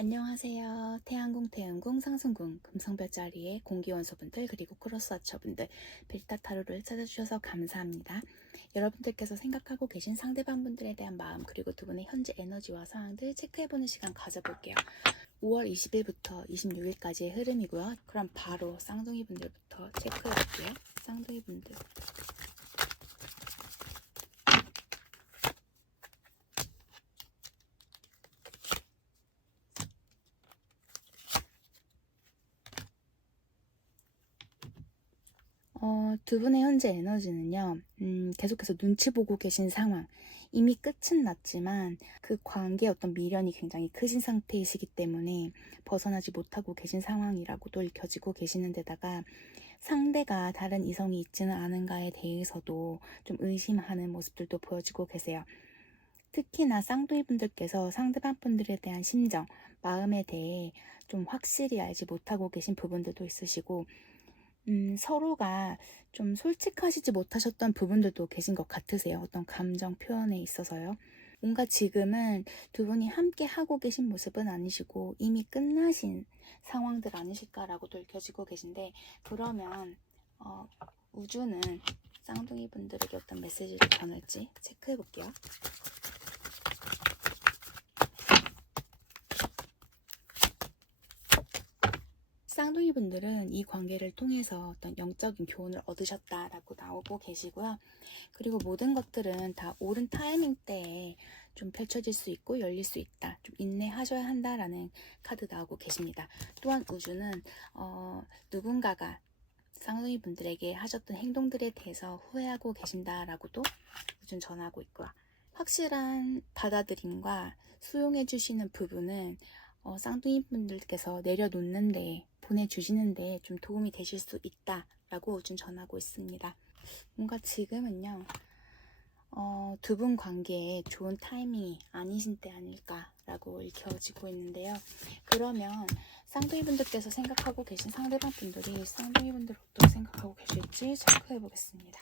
안녕하세요. 태양궁, 태음궁, 상승궁, 금성별자리의 공기원소분들 그리고 크로스와처분들 벨타타로를 찾아주셔서 감사합니다. 여러분들께서 생각하고 계신 상대방분들에 대한 마음 그리고 두 분의 현재 에너지와 상황들 체크해보는 시간 가져볼게요. 5월 20일부터 26일까지의 흐름이고요. 그럼 바로 쌍둥이 분들부터 체크해볼게요. 쌍둥이 분들 두 분의 현재 에너지는요, 계속해서 눈치 보고 계신 상황. 이미 끝은 났지만 그 관계의 어떤 미련이 굉장히 크신 상태이시기 때문에 벗어나지 못하고 계신 상황이라고도 읽혀지고 계시는 데다가 상대가 다른 이성이 있지는 않은가에 대해서도 좀 의심하는 모습들도 보여지고 계세요. 특히나 쌍둥이 분들께서 상대방 분들에 대한 심정, 마음에 대해 좀 확실히 알지 못하고 계신 부분들도 있으시고 서로가 좀 솔직하시지 못하셨던 부분들도 계신 것 같으세요. 어떤 감정 표현에 있어서요. 뭔가 지금은 두 분이 함께 하고 계신 모습은 아니시고 이미 끝나신 상황들 아니실까라고도 읽혀지고 계신데, 그러면 우주는 쌍둥이 분들에게 어떤 메시지를 전할지 체크해 볼게요. 쌍둥이 분들은 이 관계를 통해서 어떤 영적인 교훈을 얻으셨다라고 나오고 계시고요. 그리고 모든 것들은 다 옳은 타이밍 때에 좀 펼쳐질 수 있고 열릴 수 있다. 좀 인내하셔야 한다라는 카드 나오고 계십니다. 또한 우주는 누군가가 쌍둥이 분들에게 하셨던 행동들에 대해서 후회하고 계신다라고도 우주는 전하고 있고요. 확실한 받아들임과 수용해 주시는 부분은 쌍둥이 분들께서 내려놓는데 보내주시는데 좀 도움이 되실 수 있다라고 우주는 전하고 있습니다. 뭔가 지금은요, 두 분 관계에 좋은 타이밍이 아니신 때 아닐까라고 읽혀지고 있는데요. 그러면 쌍둥이 분들께서 생각하고 계신 상대방 분들이 쌍둥이 분들 어떻게 생각하고 계실지 체크해 보겠습니다.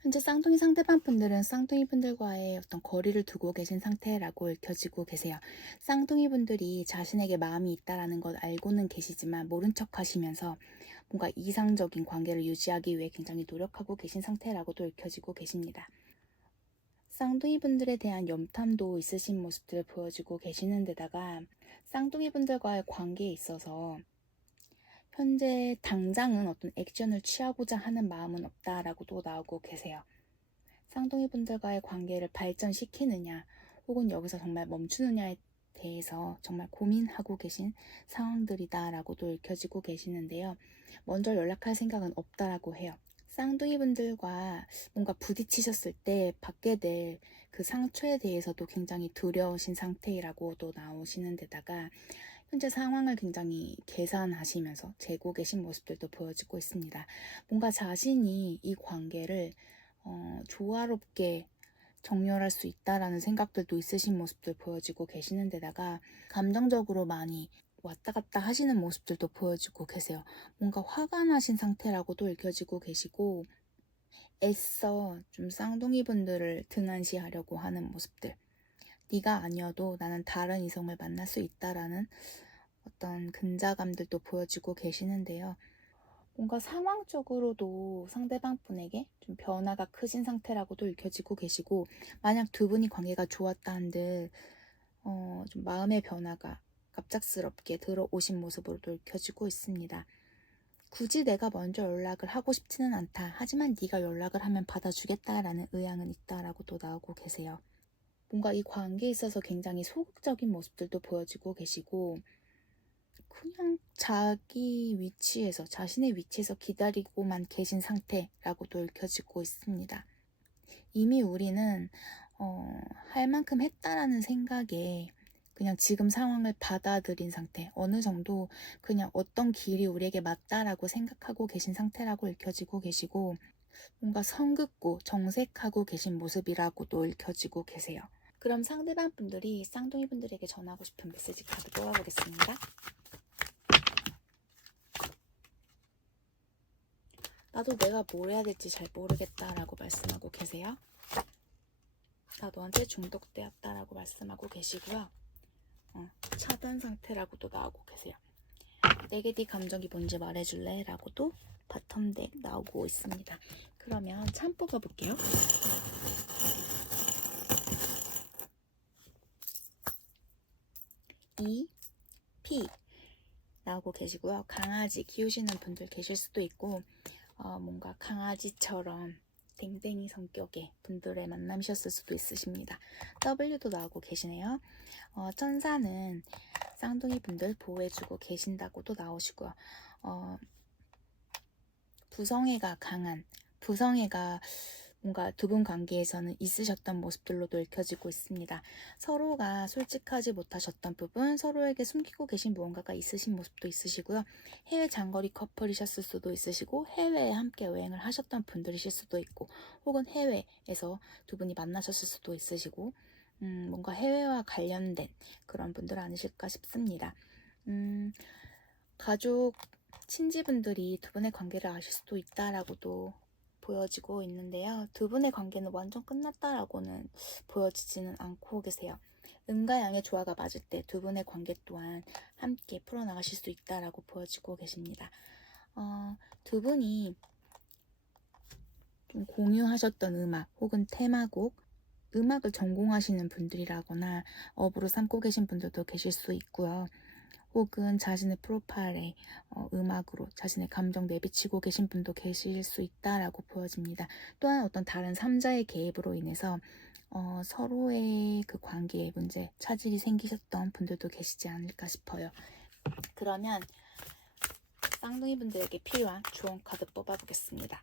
현재 쌍둥이 상대방 분들은 쌍둥이 분들과의 어떤 거리를 두고 계신 상태라고 읽혀지고 계세요. 쌍둥이 분들이 자신에게 마음이 있다라는 걸 알고는 계시지만 모른 척 하시면서 뭔가 이상적인 관계를 유지하기 위해 굉장히 노력하고 계신 상태라고도 읽혀지고 계십니다. 쌍둥이 분들에 대한 염탐도 있으신 모습들을 보여주고 계시는 데다가 쌍둥이 분들과의 관계에 있어서 현재 당장은 어떤 액션을 취하고자 하는 마음은 없다라고도 나오고 계세요. 쌍둥이 분들과의 관계를 발전시키느냐 혹은 여기서 정말 멈추느냐에 대해서 정말 고민하고 계신 상황들이다라고도 읽혀지고 계시는데요. 먼저 연락할 생각은 없다라고 해요. 쌍둥이 분들과 뭔가 부딪히셨을 때 받게 될 그 상처에 대해서도 굉장히 두려우신 상태라고도 나오시는 데다가 현재 상황을 굉장히 계산하시면서 재고 계신 모습들도 보여지고 있습니다. 뭔가 자신이 이 관계를 조화롭게 정렬할 수 있다라는 생각들도 있으신 모습들 보여지고 계시는 데다가 감정적으로 많이 왔다 갔다 하시는 모습들도 보여지고 계세요. 뭔가 화가 나신 상태라고도 읽혀지고 계시고 애써 좀 쌍둥이 분들을 등한시하려고 하는 모습들. 네가 아니어도 나는 다른 이성을 만날 수 있다라는 어떤 근자감들도 보여지고 계시는데요. 뭔가 상황적으로도 상대방 분에게 좀 변화가 크신 상태라고도 읽혀지고 계시고, 만약 두 분이 관계가 좋았다 한들 좀 마음의 변화가 갑작스럽게 들어오신 모습으로도 읽혀지고 있습니다. 굳이 내가 먼저 연락을 하고 싶지는 않다. 하지만 네가 연락을 하면 받아주겠다라는 의향은 있다라고 또 나오고 계세요. 뭔가 이 관계에 있어서 굉장히 소극적인 모습들도 보여지고 계시고 그냥 자기 위치에서 자신의 위치에서 기다리고만 계신 상태라고도 읽혀지고 있습니다. 이미 우리는 할 만큼 했다라는 생각에 그냥 지금 상황을 받아들인 상태, 어느 정도 그냥 어떤 길이 우리에게 맞다라고 생각하고 계신 상태라고 읽혀지고 계시고 뭔가 성급고 정색하고 계신 모습이라고도 읽혀지고 계세요. 그럼 상대방 분들이 쌍둥이 분들에게 전하고 싶은 메시지 카드 뽑아보겠습니다. 나도 내가 뭘 해야 될지 잘 모르겠다라고 말씀하고 계세요. 나 너한테 중독되었다라고 말씀하고 계시고요. 차단 상태라고도 나오고 계세요. 내게 네 감정이 뭔지 말해줄래? 라고도 바텀덱 나오고 있습니다. 그러면 참 뽑아볼게요. P 나오고 계시고요. 강아지 키우시는 분들 계실 수도 있고 뭔가 강아지처럼 댕댕이 성격의 분들의 만남이셨을 수도 있으십니다. W도 나오고 계시네요. 천사는 쌍둥이 분들 보호해주고 계신다고도 나오시고요. 부성애가 강한, 부성애가 뭔가 두 분 관계에서는 있으셨던 모습들로도 읽혀지고 있습니다. 서로가 솔직하지 못하셨던 부분, 서로에게 숨기고 계신 무언가가 있으신 모습도 있으시고요. 해외 장거리 커플이셨을 수도 있으시고 해외에 함께 여행을 하셨던 분들이실 수도 있고 혹은 해외에서 두 분이 만나셨을 수도 있으시고 뭔가 해외와 관련된 그런 분들 아니실까 싶습니다. 가족, 친지분들이 두 분의 관계를 아실 수도 있다라고도 보여지고 있는데요. 두 분의 관계는 완전 끝났다라고는 보여지지는 않고 계세요. 음과 양의 조화가 맞을 때 두 분의 관계 또한 함께 풀어나가실 수 있다라고 보여지고 계십니다. 두 분이 좀 공유하셨던 음악 혹은 테마곡, 음악을 전공하시는 분들이라거나 업으로 삼고 계신 분들도 계실 수 있고요. 혹은 자신의 프로파일에 음악으로 자신의 감정 내비치고 계신 분도 계실 수 있다라고 보여집니다. 또한 어떤 다른 3자의 개입으로 인해서 서로의 그 관계에 문제, 차질이 생기셨던 분들도 계시지 않을까 싶어요. 그러면 쌍둥이 분들에게 필요한 조언 카드 뽑아보겠습니다.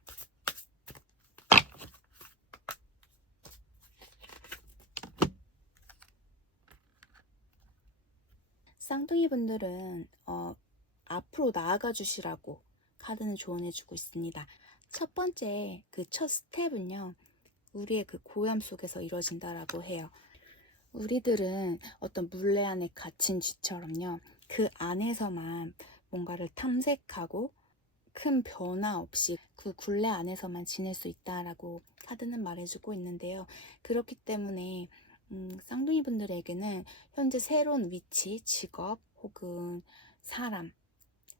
쌍둥이 분들은 앞으로 나아가 주시라고 카드는 조언해주고 있습니다. 첫 번째 그 첫 스텝은요. 우리의 그 고염 속에서 이루어진다라고 해요. 우리들은 어떤 물레 안에 갇힌 쥐처럼요. 그 안에서만 뭔가를 탐색하고 큰 변화 없이 그 굴레 안에서만 지낼 수 있다라고 카드는 말해주고 있는데요. 그렇기 때문에 쌍둥이 분들에게는 현재 새로운 위치, 직업 혹은 사람,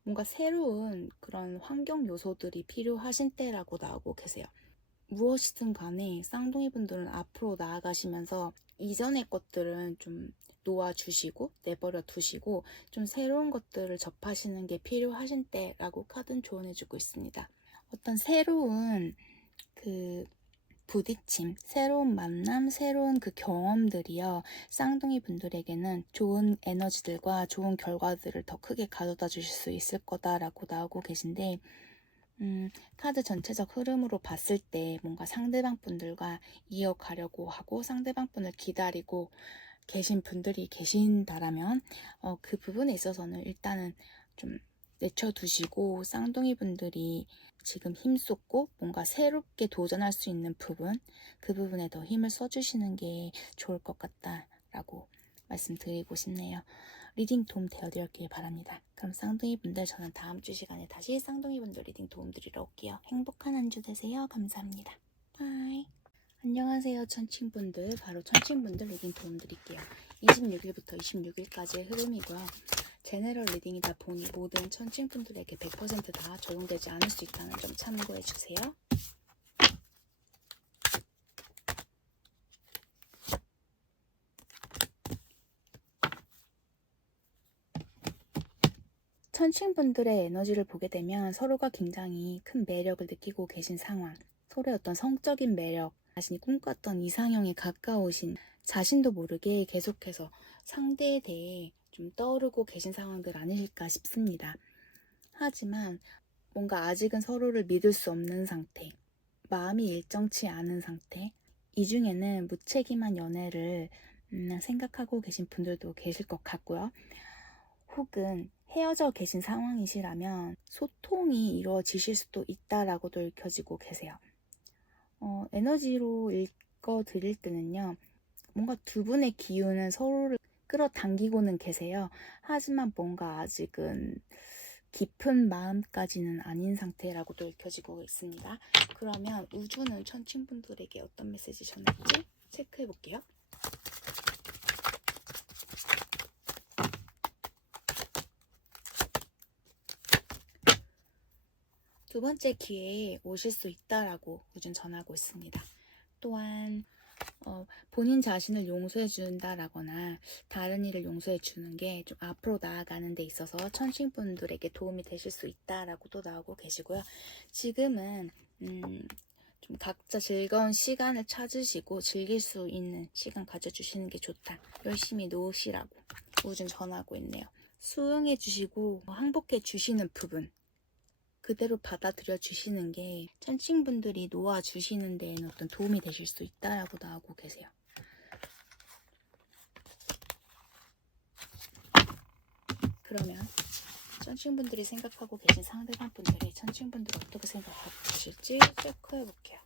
뭔가 새로운 그런 환경 요소들이 필요하신 때라고 나오고 계세요. 무엇이든 간에 쌍둥이 분들은 앞으로 나아가시면서 이전의 것들은 좀 놓아주시고 내버려 두시고 좀 새로운 것들을 접하시는 게 필요하신 때라고 카드는 조언해주고 있습니다. 어떤 새로운 그 부딪힘, 새로운 만남, 새로운 그 경험들이요. 쌍둥이 분들에게는 좋은 에너지들과 좋은 결과들을 더 크게 가져다 주실 수 있을 거다라고 나오고 계신데 카드 전체적 흐름으로 봤을 때 뭔가 상대방 분들과 이어가려고 하고 상대방 분을 기다리고 계신 분들이 계신다라면 그 부분에 있어서는 일단은 좀 내쳐두시고 쌍둥이 분들이 지금 힘쏟고 뭔가 새롭게 도전할 수 있는 부분, 그 부분에 더 힘을 써주시는 게 좋을 것 같다라고 말씀드리고 싶네요. 리딩 도움 되어드렸길 바랍니다. 그럼 쌍둥이 분들 저는 다음 주 시간에 다시 쌍둥이 분들 리딩 도움 드리러 올게요. 행복한 한 주 되세요. 감사합니다. 바이. 안녕하세요 천칭분들. 바로 천칭분들 리딩 도움 드릴게요. 26일부터 26일까지의 흐름이고요. 제너럴 리딩이다 보니 모든 천칭분들에게 100%다 적용되지 않을 수 있다는 점 참고해주세요. 천칭분들의 에너지를 보게 되면 서로가 굉장히 큰 매력을 느끼고 계신 상황, 서로의 어떤 성적인 매력, 자신이 꿈꿨던 이상형에 가까우신, 자신도 모르게 계속해서 상대에 대해 좀 떠오르고 계신 상황들 아니실까 싶습니다. 하지만 뭔가 아직은 서로를 믿을 수 없는 상태, 마음이 일정치 않은 상태, 이 중에는 무책임한 연애를 생각하고 계신 분들도 계실 것 같고요. 혹은 헤어져 계신 상황이시라면 소통이 이루어지실 수도 있다라고도 읽혀지고 계세요. 에너지로 읽어드릴 때는요, 뭔가 두 분의 기운은 서로를 끌어당기고는 계세요. 하지만 뭔가 아직은 깊은 마음까지는 아닌 상태라고도 읽혀지고 있습니다. 그러면 우주는 천칭분들에게 어떤 메시지 전할지 체크해 볼게요. 두 번째 기회에 오실 수 있다라고 우주는 전하고 있습니다. 또한 본인 자신을 용서해 준다라거나 다른 일을 용서해 주는 게 좀 앞으로 나아가는 데 있어서 천칭분들에게 도움이 되실 수 있다라고도 나오고 계시고요. 지금은 좀 각자 즐거운 시간을 찾으시고 즐길 수 있는 시간 가져주시는 게 좋다. 열심히 놓으시라고 우주는 전하고 있네요. 수용해 주시고 항복해 주시는 부분 그대로 받아들여 주시는 게 천칭분들이 놓아주시는 데에는 어떤 도움이 되실 수 있다라고 나오고 계세요. 그러면 천칭분들이 생각하고 계신 상대방 분들이 천칭분들 어떻게 생각하고 계실지 체크해 볼게요.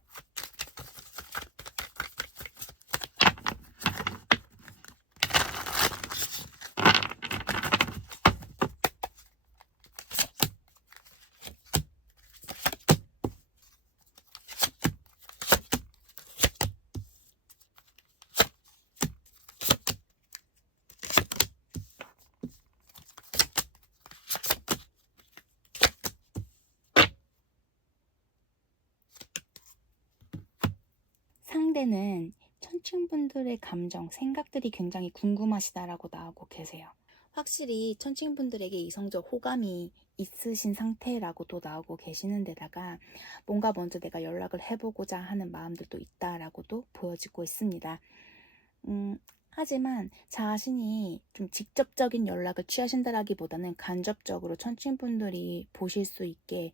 상대는 천칭분들의 감정, 생각들이 굉장히 궁금하시다라고 나오고 계세요. 확실히 천칭분들에게 이성적 호감이 있으신 상태라고도 나오고 계시는 데다가 뭔가 먼저 내가 연락을 해보고자 하는 마음들도 있다라고도 보여지고 있습니다. 하지만 자신이 좀 직접적인 연락을 취하신다라기보다는 간접적으로 천칭분들이 보실 수 있게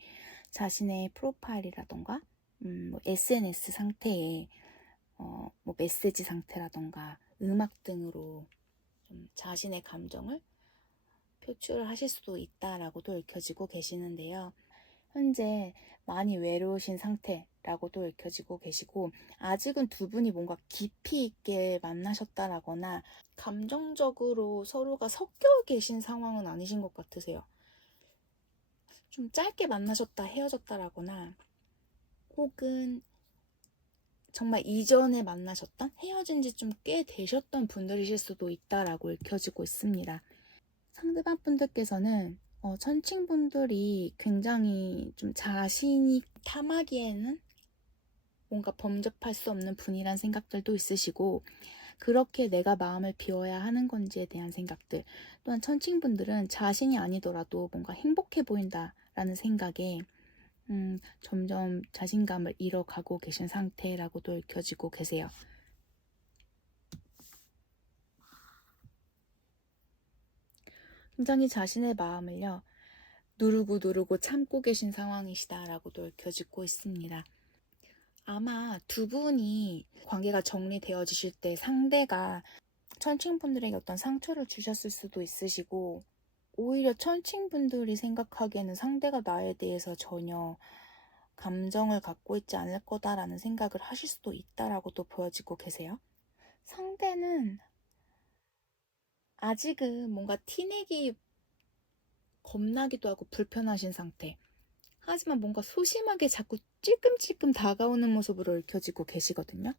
자신의 프로파일이라던가 SNS 상태에 메시지 상태라던가 음악 등으로 좀 자신의 감정을 표출을 하실 수도 있다라고도 읽혀지고 계시는데요. 현재 많이 외로우신 상태라고도 읽혀지고 계시고 아직은 두 분이 뭔가 깊이 있게 만나셨다라거나 감정적으로 서로가 섞여 계신 상황은 아니신 것 같으세요. 좀 짧게 만나셨다 헤어졌다라거나 혹은 정말 이전에 만나셨던 헤어진 지 좀 꽤 되셨던 분들이실 수도 있다라고 읽혀지고 있습니다. 상대방 분들께서는 천칭분들이 굉장히 좀 자신이 탐하기에는 뭔가 범접할 수 없는 분이란 생각들도 있으시고 그렇게 내가 마음을 비워야 하는 건지에 대한 생각들 또한 천칭분들은 자신이 아니더라도 뭔가 행복해 보인다라는 생각에 점점 자신감을 잃어가고 계신 상태라고도 읽혀지고 계세요. 굉장히 자신의 마음을요 누르고 참고 계신 상황이시다라고도 읽혀지고 있습니다. 아마 두 분이 관계가 정리되어지실 때 상대가 천칭분들에게 어떤 상처를 주셨을 수도 있으시고 오히려 천칭분들이 생각하기에는 상대가 나에 대해서 전혀 감정을 갖고 있지 않을 거다라는 생각을 하실 수도 있다라고도 보여지고 계세요. 상대는 아직은 뭔가 티내기 겁나기도 하고 불편하신 상태. 하지만 뭔가 소심하게 자꾸 찔끔찔끔 다가오는 모습으로 읽혀지고 계시거든요.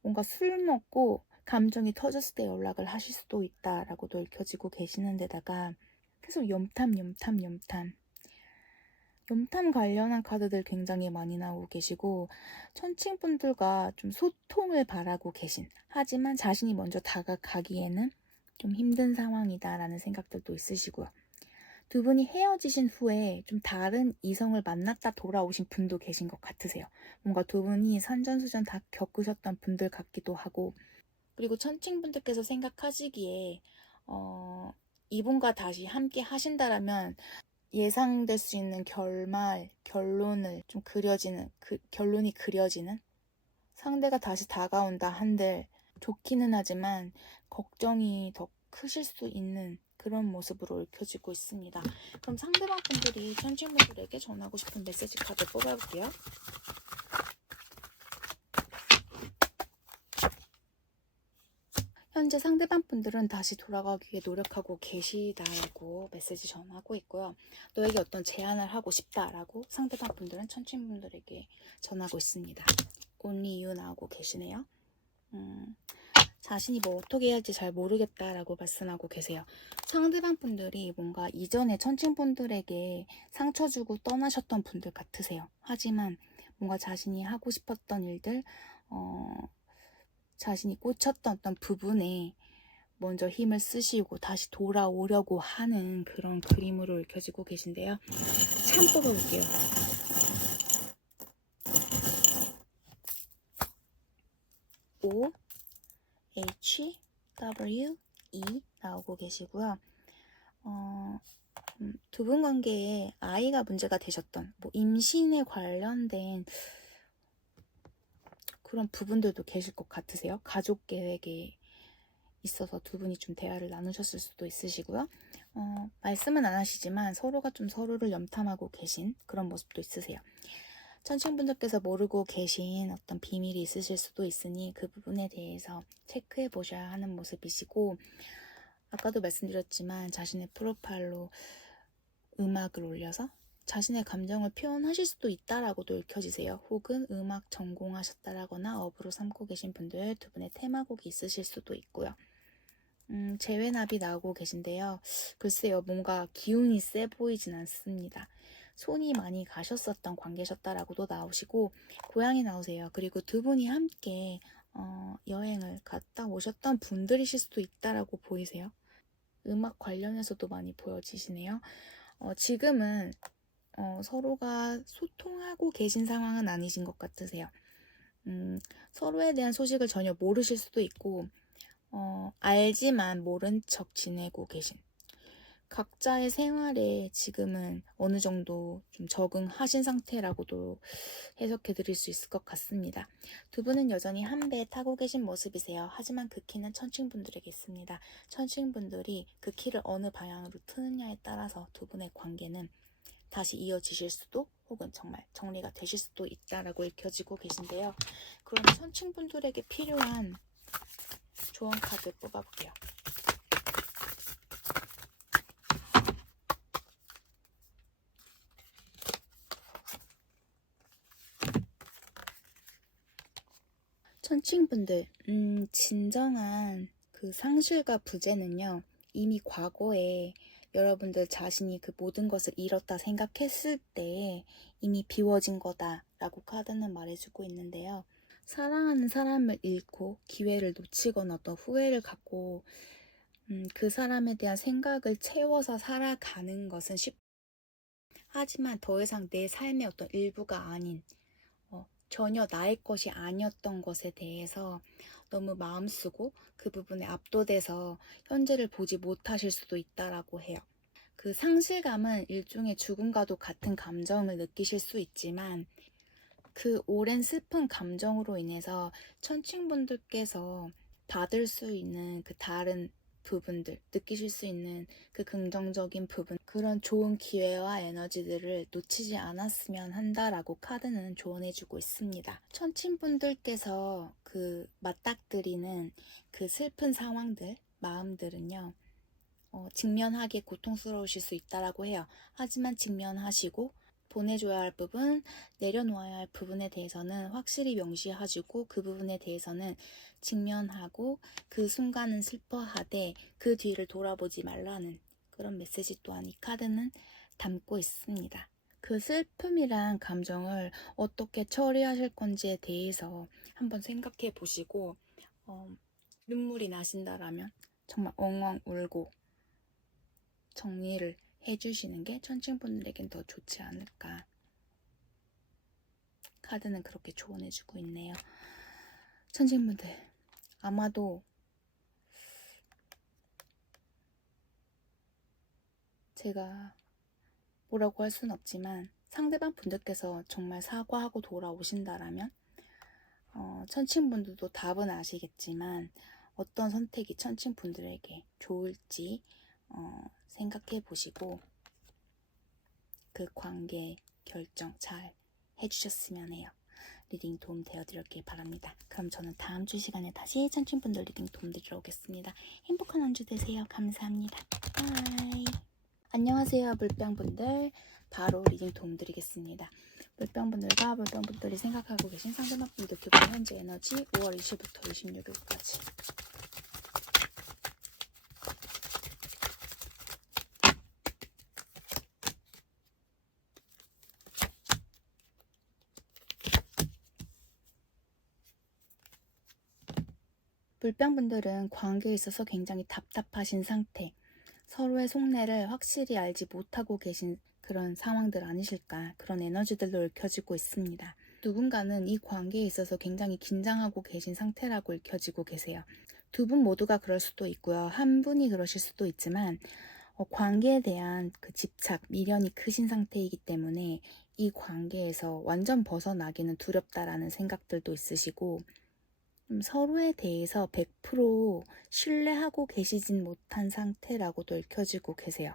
뭔가 술 먹고 감정이 터졌을 때 연락을 하실 수도 있다라고도 읽혀지고 계시는 데다가 계속 염탐 관련한 카드들 굉장히 많이 나오고 계시고 천칭분들과 좀 소통을 바라고 계신 하지만 자신이 먼저 다가가기에는 좀 힘든 상황이다라는 생각들도 있으시고요. 두 분이 헤어지신 후에 좀 다른 이성을 만났다 돌아오신 분도 계신 것 같으세요. 뭔가 두 분이 산전수전 다 겪으셨던 분들 같기도 하고, 그리고 천칭분들께서 생각하시기에 이분과 다시 함께 하신다라면 예상될 수 있는 결론을 좀 그려지는, 결론이 그려지는, 상대가 다시 다가온다 한들 좋기는 하지만 걱정이 더 크실 수 있는 그런 모습으로 읽혀지고 있습니다. 그럼 상대방 분들이 천칭분들에게 전하고 싶은 메시지 카드 뽑아볼게요. 현재 상대방 분들은 다시 돌아가기 위해 노력하고 계시다라고 메시지 전하고 있고요. 너에게 어떤 제안을 하고 싶다라고 상대방 분들은 천칭분들에게 전하고 있습니다. Only you 나오고 계시네요. 자신이 뭐 어떻게 해야 할지 잘 모르겠다라고 말씀하고 계세요. 상대방 분들이 뭔가 이전에 천칭분들에게 상처 주고 떠나셨던 분들 같으세요. 하지만 뭔가 자신이 하고 싶었던 일들, 자신이 꽂혔던 어떤 부분에 먼저 힘을 쓰시고 다시 돌아오려고 하는 그런 그림으로 읽혀지고 계신데요. 참 뽑아볼게요. O, H, W, E 나오고 계시고요. 두 분 관계에 아이가 문제가 되셨던, 뭐 임신에 관련된 그런 부분들도 계실 것 같으세요. 가족 계획에 있어서 두 분이 좀 대화를 나누셨을 수도 있으시고요. 말씀은 안 하시지만 서로가 좀 서로를 염탐하고 계신 그런 모습도 있으세요. 천칭분들께서 모르고 계신 어떤 비밀이 있으실 수도 있으니 그 부분에 대해서 체크해 보셔야 하는 모습이시고, 아까도 말씀드렸지만 자신의 프로파일로 음악을 올려서 자신의 감정을 표현하실 수도 있다라고도 읽혀지세요. 혹은 음악 전공하셨다라거나 업으로 삼고 계신 분들 두 분의 테마곡이 있으실 수도 있고요. 재회납이 나오고 계신데요. 글쎄요, 뭔가 기운이 세 보이진 않습니다. 손이 많이 가셨었던 관계셨다라고도 나오시고, 고향이 나오세요. 그리고 두 분이 함께 여행을 갔다 오셨던 분들이실 수도 있다라고 보이세요. 음악 관련해서도 많이 보여지시네요. 지금은 서로가 소통하고 계신 상황은 아니신 것 같으세요. 서로에 대한 소식을 전혀 모르실 수도 있고, 알지만 모른 척 지내고 계신, 각자의 생활에 지금은 어느 정도 좀 적응하신 상태라고도 해석해 드릴 수 있을 것 같습니다. 두 분은 여전히 한 배에 타고 계신 모습이세요. 하지만 그 키는 천칭분들에게 있습니다. 천칭분들이 그 키를 어느 방향으로 트느냐에 따라서 두 분의 관계는 다시 이어지실 수도 혹은 정말 정리가 되실 수도 있다라고 읽혀지고 계신데요. 그럼 천칭분들에게 필요한 조언 카드 뽑아볼게요. 천칭분들, 진정한 그 상실과 부재는요, 이미 과거에 여러분들 자신이 그 모든 것을 잃었다 생각했을 때 이미 비워진 거다라고 카드는 말해주고 있는데요. 사랑하는 사람을 잃고 기회를 놓치거나 어떤 후회를 갖고 그 사람에 대한 생각을 채워서 살아가는 것은 하지만 더 이상 내 삶의 어떤 일부가 아닌, 전혀 나의 것이 아니었던 것에 대해서 너무 마음 쓰고 그 부분에 압도돼서 현재를 보지 못하실 수도 있다라고 해요. 그 상실감은 일종의 죽음과도 같은 감정을 느끼실 수 있지만, 그 오랜 슬픈 감정으로 인해서 천칭분들께서 받을 수 있는 그 다른 부분들, 느끼실 수 있는 그 긍정적인 부분, 그런 좋은 기회와 에너지들을 놓치지 않았으면 한다라고 카드는 조언해주고 있습니다. 천칭분들께서 그 맞닥뜨리는 그 슬픈 상황들, 마음들은요, 직면하기에 고통스러우실 수 있다라고 해요. 하지만 직면하시고 보내줘야 할 부분, 내려놓아야 할 부분에 대해서는 확실히 명시하시고 그 부분에 대해서는 직면하고 그 순간은 슬퍼하되 그 뒤를 돌아보지 말라는 그런 메시지 또한 이 카드는 담고 있습니다. 그 슬픔이란 감정을 어떻게 처리하실 건지에 대해서 한번 생각해 보시고, 눈물이 나신다라면 정말 엉엉 울고 정리를 해주시는 게 천칭분들에겐 더 좋지 않을까. 카드는 그렇게 조언해주고 있네요. 천칭분들, 아마도 제가 뭐라고 할 수는 없지만 상대방 분들께서 정말 사과하고 돌아오신다라면 천칭분들도 답은 아시겠지만 어떤 선택이 천칭분들에게 좋을지 생각해 보시고 그 관계 결정 잘 해주셨으면 해요. 리딩 도움 되어드렸길 바랍니다. 그럼 저는 다음 주 시간에 다시 천칭분들 리딩 도움 드리러 오겠습니다. 행복한 한 주 되세요. 감사합니다. 바이. 안녕하세요 물병분들. 바로 리딩 도움 드리겠습니다. 물병분들과 물병분들이 생각하고 계신 상대방분 느끼고 현재 에너지 5월 20일부터 26일까지. 물병분들은 관계에 있어서 굉장히 답답하신 상태, 서로의 속내를 확실히 알지 못하고 계신 그런 상황들 아니실까, 그런 에너지들로 읽혀지고 있습니다. 누군가는 이 관계에 있어서 굉장히 긴장하고 계신 상태라고 읽혀지고 계세요. 두 분 모두가 그럴 수도 있고요. 한 분이 그러실 수도 있지만 관계에 대한 그 집착, 미련이 크신 상태이기 때문에 이 관계에서 완전 벗어나기는 두렵다라는 생각들도 있으시고 서로에 대해서 100% 신뢰하고 계시진 못한 상태라고도 읽혀지고 계세요.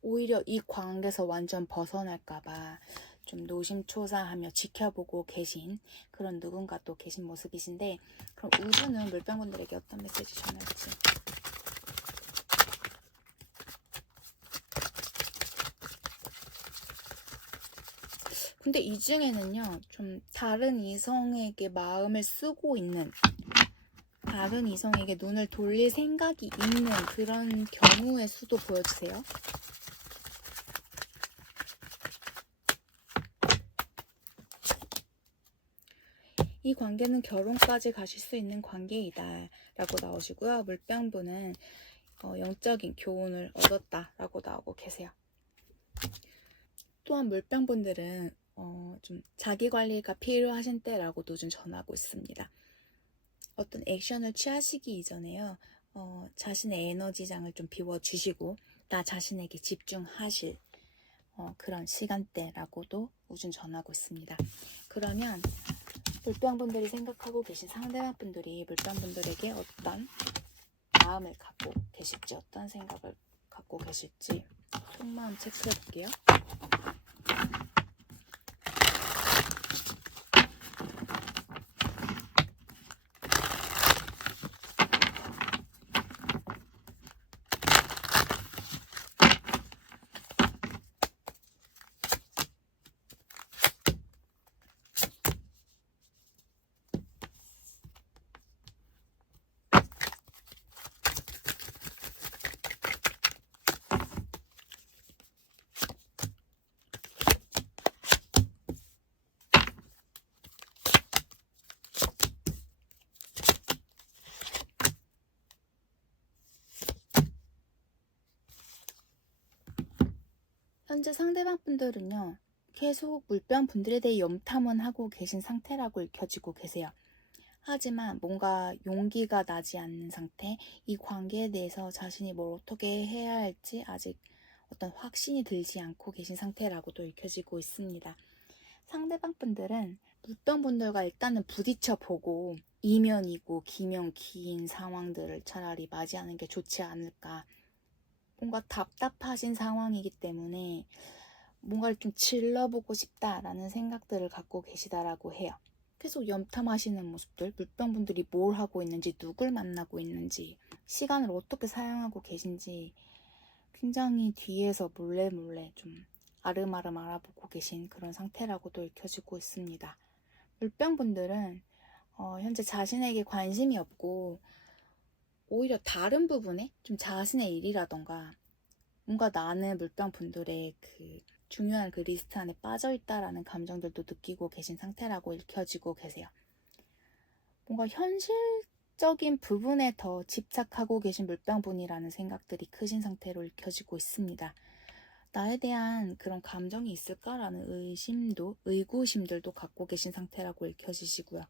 오히려 이 관계에서 완전 벗어날까봐 좀 노심초사하며 지켜보고 계신 그런 누군가 또 계신 모습이신데, 그럼 우주는 물병분들에게 어떤 메시지 전할지. 근데 이 중에는요, 좀 다른 이성에게 마음을 쓰고 있는, 다른 이성에게 눈을 돌릴 생각이 있는 그런 경우의 수도 보여주세요. 이 관계는 결혼까지 가실 수 있는 관계이다 라고 나오시고요. 물병분은 영적인 교훈을 얻었다 라고 나오고 계세요. 또한 물병분들은 좀 자기관리가 필요하신 때라고도 좀 전하고 있습니다. 어떤 액션을 취하시기 이전에요, 자신의 에너지장을 좀 비워주시고 나 자신에게 집중하실 그런 시간대라고도 우준 전하고 있습니다. 그러면 물병분들이 생각하고 계신 상대방분들이 물병분들에게 어떤 마음을 갖고 계실지, 어떤 생각을 갖고 계실지 속마음 체크해 볼게요. 현재 상대방 분들은요, 계속 물병 분들에 대해 염탐은 하고 계신 상태라고 읽혀지고 계세요. 하지만 뭔가 용기가 나지 않는 상태, 이 관계에 대해서 자신이 뭘 어떻게 해야 할지 아직 어떤 확신이 들지 않고 계신 상태라고도 읽혀지고 있습니다. 상대방 분들은 물병 분들과 일단은 부딪혀 보고 이면이고 기면 기인 상황들을 차라리 맞이하는 게 좋지 않을까. 뭔가 답답하신 상황이기 때문에 뭔가를 좀 질러보고 싶다라는 생각들을 갖고 계시다라고 해요. 계속 염탐하시는 모습들, 물병분들이 뭘 하고 있는지, 누굴 만나고 있는지, 시간을 어떻게 사용하고 계신지 굉장히 뒤에서 몰래 좀 아름아름 알아보고 계신 그런 상태라고도 읽혀지고 있습니다. 물병분들은 현재 자신에게 관심이 없고 오히려 다른 부분에 좀 자신의 일이라던가 뭔가 나는 물병분들의 그 중요한 그 리스트 안에 빠져있다라는 감정들도 느끼고 계신 상태라고 읽혀지고 계세요. 뭔가 현실적인 부분에 더 집착하고 계신 물병분이라는 생각들이 크신 상태로 읽혀지고 있습니다. 나에 대한 그런 감정이 있을까라는 의구심들도 갖고 계신 상태라고 읽혀지시고요.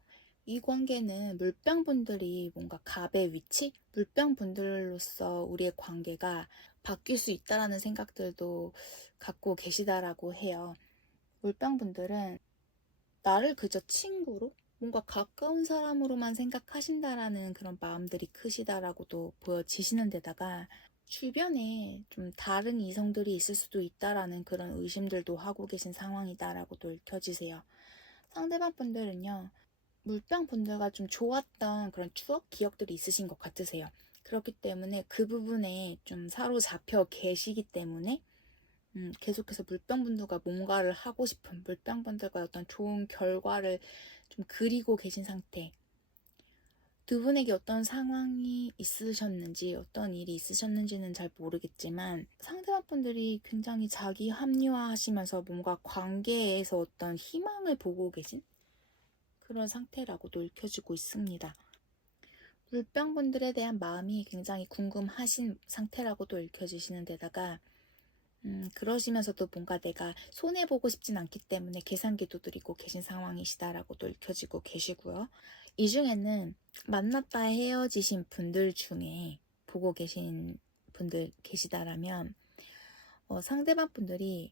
이 관계는 물병분들이 뭔가 갑의 위치? 물병분들로서 우리의 관계가 바뀔 수 있다라는 생각들도 갖고 계시다라고 해요. 물병분들은 나를 그저 친구로 뭔가 가까운 사람으로만 생각하신다라는 그런 마음들이 크시다라고도 보여지시는 데다가 주변에 좀 다른 이성들이 있을 수도 있다라는 그런 의심들도 하고 계신 상황이다라고도 읽혀지세요. 상대방 분들은요, 물병 분들과 좀 좋았던 그런 추억, 기억들이 있으신 것 같으세요. 그렇기 때문에 그 부분에 좀 사로잡혀 계시기 때문에 계속해서 물병분들과 뭔가를 하고 싶은, 물병분들과 어떤 좋은 결과를 좀 그리고 계신 상태. 두 분에게 어떤 상황이 있으셨는지, 어떤 일이 있으셨는지는 잘 모르겠지만 상대방 분들이 굉장히 자기 합리화하시면서 뭔가 관계에서 어떤 희망을 보고 계신 그런 상태라고도 읽혀지고 있습니다. 물병분들에 대한 마음이 굉장히 궁금하신 상태라고도 읽혀지시는 데다가 그러시면서도 뭔가 내가 손해보고 싶진 않기 때문에 계산기도 들이고 계신 상황이시다라고도 읽혀지고 계시고요. 이 중에는 만났다 헤어지신 분들 중에 보고 계신 분들 계시다라면 상대방 분들이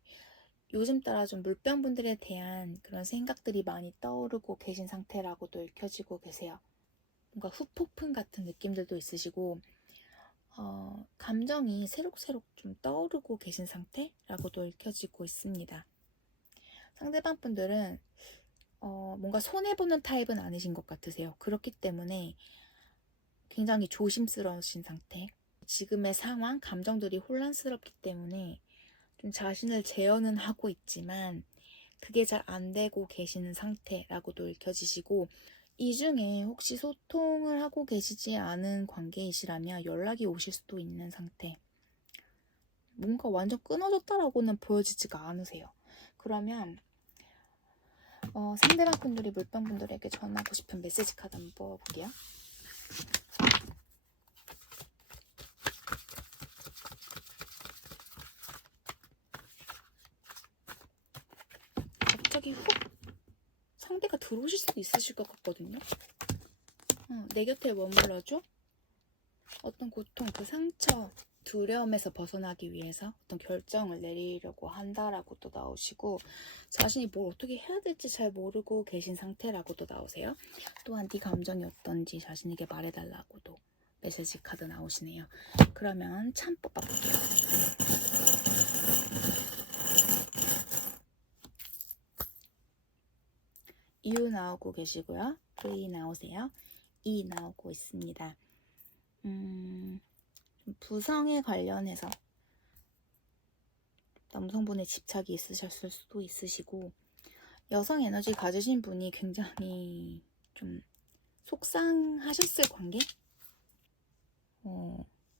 요즘 따라 좀 물병분들에 대한 그런 생각들이 많이 떠오르고 계신 상태라고도 읽혀지고 계세요. 뭔가 후폭풍 같은 느낌들도 있으시고 감정이 새록새록 좀 떠오르고 계신 상태라고도 읽혀지고 있습니다. 상대방 분들은 뭔가 손해보는 타입은 아니신 것 같으세요. 그렇기 때문에 굉장히 조심스러우신 상태. 지금의 상황, 감정들이 혼란스럽기 때문에 좀 자신을 제어는 하고 있지만 그게 잘 안 되고 계시는 상태라고도 읽혀지시고, 이 중에 혹시 소통을 하고 계시지 않은 관계이시라면 연락이 오실 수도 있는 상태. 뭔가 완전 끊어졌다라고는 보여지지가 않으세요. 그러면 상대방 분들이 물병분들에게 전하고 싶은 메시지 카드 한번 뽑아볼게요. 갑자기 훅 상대가 들어오실 수도 있으실 것 같거든요. 내 곁에 머물러줘? 어떤 고통, 그 상처, 두려움에서 벗어나기 위해서 어떤 결정을 내리려고 한다라고도 나오시고, 자신이 뭘 어떻게 해야 될지 잘 모르고 계신 상태라고도 나오세요. 또한 네 감정이 어떤지 자신에게 말해달라고도 메시지 카드 나오시네요. 그러면 참 뽑아볼게요. U 나오고 계시고요. V 나오세요. E 나오고 있습니다. 부성에 관련해서 남성분의 집착이 있으셨을 수도 있으시고, 여성 에너지 가지신 분이 굉장히 좀 속상하셨을 관계?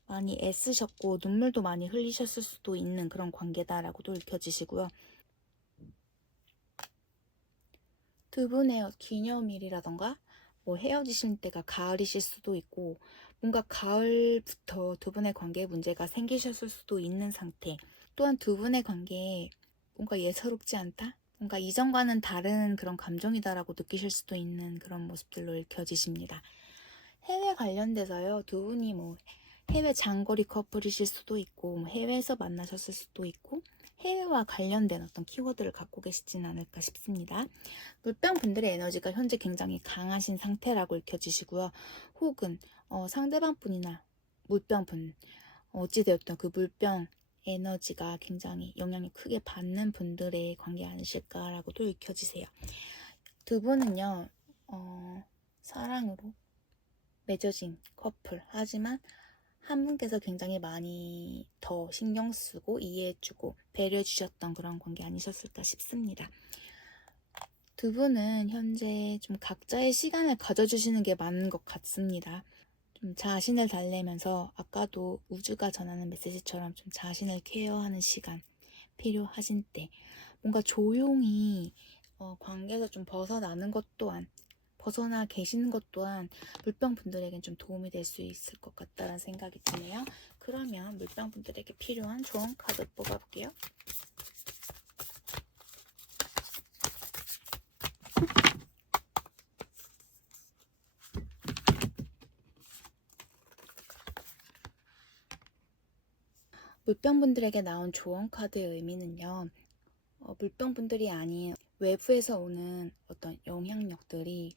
많이 애쓰셨고 눈물도 많이 흘리셨을 수도 있는 그런 관계다라고도 읽혀지시고요. 두 분의 기념일이라던가 헤어지실 때가 가을이실 수도 있고, 뭔가 가을부터 두 분의 관계에 문제가 생기셨을 수도 있는 상태. 또한 두 분의 관계에 뭔가 예사롭지 않다? 뭔가 이전과는 다른 그런 감정이다라고 느끼실 수도 있는 그런 모습들로 읽혀지십니다. 해외 관련돼서요, 두 분이 해외 장거리 커플이실 수도 있고, 해외에서 만나셨을 수도 있고, 해외와 관련된 어떤 키워드를 갖고 계시진 않을까 싶습니다. 물병 분들의 에너지가 현재 굉장히 강하신 상태라고 읽혀지시고요. 혹은 상대방 분이나 물병 분, 어찌되었던 그 물병 에너지가 굉장히 영향을 크게 받는 분들의 관계 아니실까라고도 읽혀지세요. 두 분은요, 사랑으로 맺어진 커플. 하지만 한 분께서 굉장히 많이 더 신경 쓰고 이해해주고 배려해주셨던 그런 관계 아니셨을까 싶습니다. 두 분은 현재 좀 각자의 시간을 가져주시는 게 맞는 것 같습니다. 좀 자신을 달래면서 아까도 우주가 전하는 메시지처럼 좀 자신을 케어하는 시간 필요하신 때 뭔가 조용히 관계에서 좀 벗어나는 것 또한 벗어나 계시는 것 또한 물병 분들에겐 좀 도움이 될 수 있을 것 같다는 생각이 드네요. 그러면 물병 분들에게 필요한 조언 카드 뽑아볼게요. 물병분들에게 나온 조언 카드의 의미는요. 물병분들이 아닌 외부에서 오는 어떤 영향력들이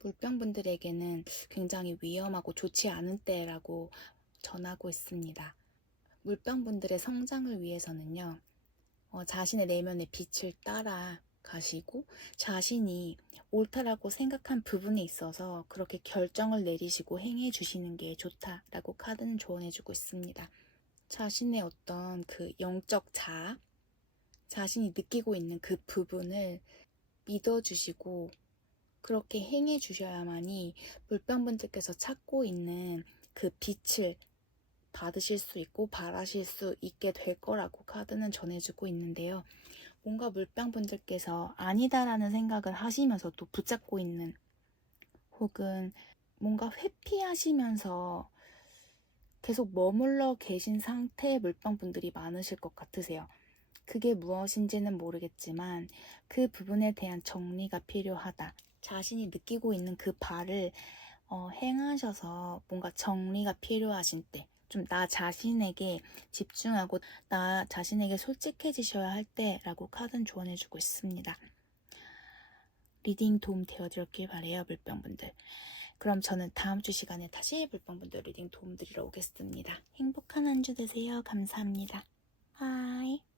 물병분들에게는 굉장히 위험하고 좋지 않은 때라고 전하고 있습니다. 물병분들의 성장을 위해서는요. 자신의 내면의 빛을 따라 가시고 자신이 옳다라고 생각한 부분에 있어서 그렇게 결정을 내리시고 행해 주시는 게 좋다라고 카드는 조언해주고 있습니다. 자신의 어떤 그 영적 자아, 자신이 느끼고 있는 그 부분을 믿어주시고 그렇게 행해 주셔야만이 물병분들께서 찾고 있는 그 빛을 받으실 수 있고 바라실 수 있게 될 거라고 카드는 전해주고 있는데요. 뭔가 물병분들께서 아니다라는 생각을 하시면서도 붙잡고 있는 혹은 뭔가 회피하시면서 계속 머물러 계신 상태의 물병분들이 많으실 것 같으세요. 그게 무엇인지는 모르겠지만 그 부분에 대한 정리가 필요하다. 자신이 느끼고 있는 그 바를 행하셔서 뭔가 정리가 필요하신 때, 좀 나 자신에게 집중하고 나 자신에게 솔직해지셔야 할 때라고 카드는 조언해주고 있습니다. 리딩 도움 되어드렸길 바래요, 물병분들. 그럼 저는 다음 주 시간에 다시 물병분들 리딩 도움 드리러 오겠습니다. 행복한 한 주 되세요. 감사합니다. 바이.